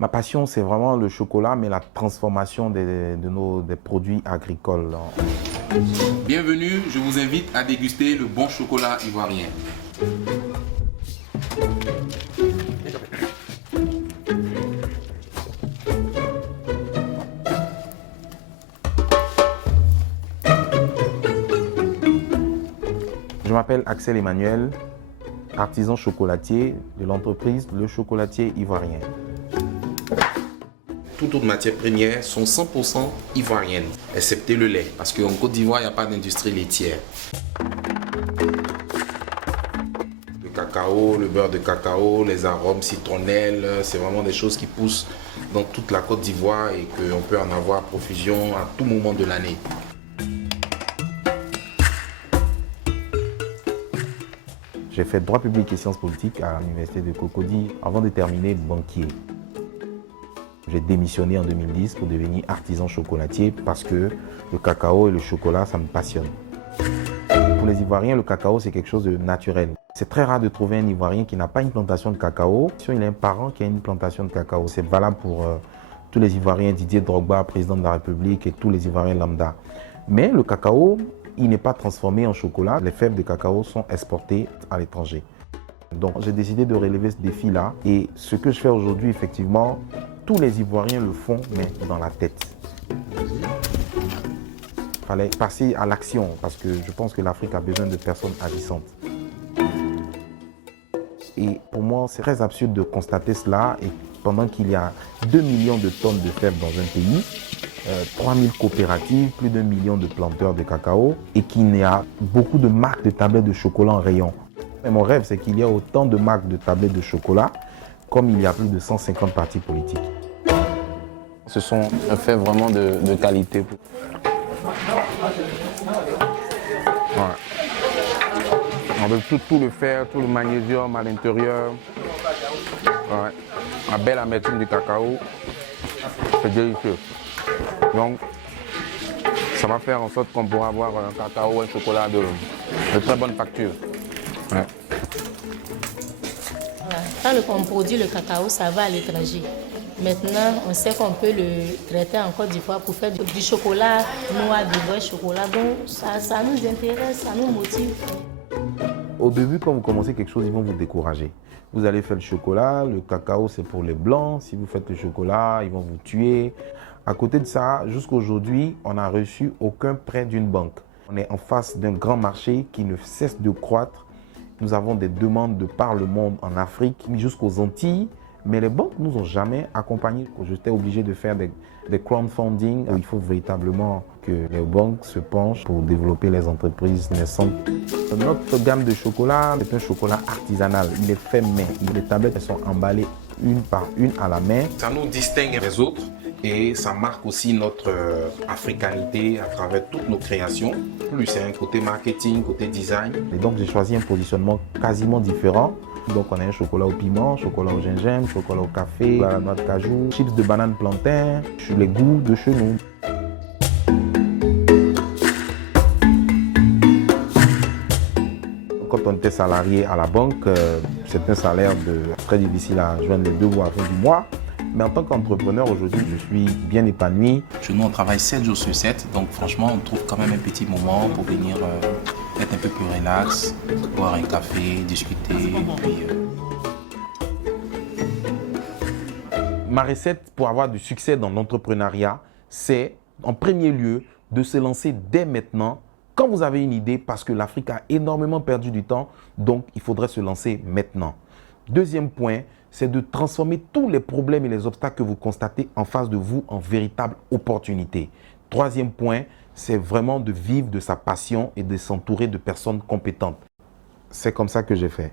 Ma passion, c'est vraiment le chocolat, mais la transformation des produits agricoles. Bienvenue, je vous invite à déguster le bon chocolat ivoirien. Je m'appelle Axel Emmanuel, artisan chocolatier de l'entreprise Le Chocolatier Ivoirien. Toutes autres matières premières sont 100% ivoiriennes, excepté le lait, parce qu'en Côte d'Ivoire, il n'y a pas d'industrie laitière. Le cacao, le beurre de cacao, les arômes citronnels, c'est vraiment des choses qui poussent dans toute la Côte d'Ivoire et qu'on peut en avoir à profusion à tout moment de l'année. J'ai fait droit public et sciences politiques à l'université de Cocody avant de terminer banquier. J'ai démissionné en 2010 pour devenir artisan chocolatier parce que le cacao et le chocolat, ça me passionne. Pour les Ivoiriens, le cacao, c'est quelque chose de naturel. C'est très rare de trouver un Ivoirien qui n'a pas une plantation de cacao. Il a un parent qui a une plantation de cacao. C'est valable pour tous les Ivoiriens, Didier Drogba, président de la République, et tous les Ivoiriens lambda. Mais le cacao, il n'est pas transformé en chocolat. Les fèves de cacao sont exportées à l'étranger. Donc j'ai décidé de relever ce défi-là. Et ce que je fais aujourd'hui, effectivement, tous les Ivoiriens le font, mais dans la tête. Il fallait passer à l'action parce que je pense que l'Afrique a besoin de personnes agissantes. Et pour moi, c'est très absurde de constater cela. Et pendant qu'il y a 2 millions de tonnes de fèves dans un pays, 3000 coopératives, plus d'1 million de planteurs de cacao et qu'il y a beaucoup de marques de tablettes de chocolat en rayon. Et mon rêve, c'est qu'il y ait autant de marques de tablettes de chocolat comme il y a plus de 150 partis politiques. Ce sont un fait vraiment de qualité. Ouais. Avec tout le fer, tout le magnésium à l'intérieur. Ouais. La belle amertume du cacao. C'est délicieux. Donc, ça va faire en sorte qu'on pourra avoir un cacao, un chocolat de très bonne facture. Ouais. Voilà. Quand on produit le cacao, ça va à l'étranger. Maintenant, on sait qu'on peut le traiter en Côte d'Ivoire pour faire du chocolat noir, du vrai chocolat. Donc, ça nous intéresse, ça nous motive. Au début, quand vous commencez quelque chose, ils vont vous décourager. Vous allez faire le chocolat, le cacao, c'est pour les blancs. Si vous faites le chocolat, ils vont vous tuer. À côté de ça, jusqu'à aujourd'hui, on n'a reçu aucun prêt d'une banque. On est en face d'un grand marché qui ne cesse de croître. Nous avons des demandes de par le monde, en Afrique, jusqu'aux Antilles. Mais les banques ne nous ont jamais accompagnés. J'étais obligé de faire des crowdfunding. Il faut véritablement que les banques se penchent pour développer les entreprises naissantes. Notre gamme de chocolat, c'est un chocolat artisanal. Il est fait main. Les tablettes elles sont emballées une par une à la main. Ça nous distingue des autres et ça marque aussi notre africanité à travers toutes nos créations. Plus c'est un côté marketing, côté design. Et donc j'ai choisi un positionnement quasiment différent. Donc on a un chocolat au piment, chocolat au gingembre, chocolat au café, à la noix de cajou, chips de banane plantain, les goûts de chez nous. Quand on était salarié à la banque, c'est un salaire très difficile à joindre les 2 ou à la fin du mois. Mais en tant qu'entrepreneur, aujourd'hui, je suis bien épanoui. Chez nous, on travaille 7 jours sur 7, donc franchement, on trouve quand même un petit moment pour venir être un peu plus relax, boire un café, discuter. Puis, Ma recette pour avoir du succès dans l'entrepreneuriat, c'est en premier lieu de se lancer dès maintenant quand vous avez une idée parce que l'Afrique a énormément perdu du temps, donc il faudrait se lancer maintenant. Deuxième point, c'est de transformer tous les problèmes et les obstacles que vous constatez en face de vous en véritables opportunités. Troisième point, c'est vraiment de vivre de sa passion et de s'entourer de personnes compétentes. C'est comme ça que j'ai fait.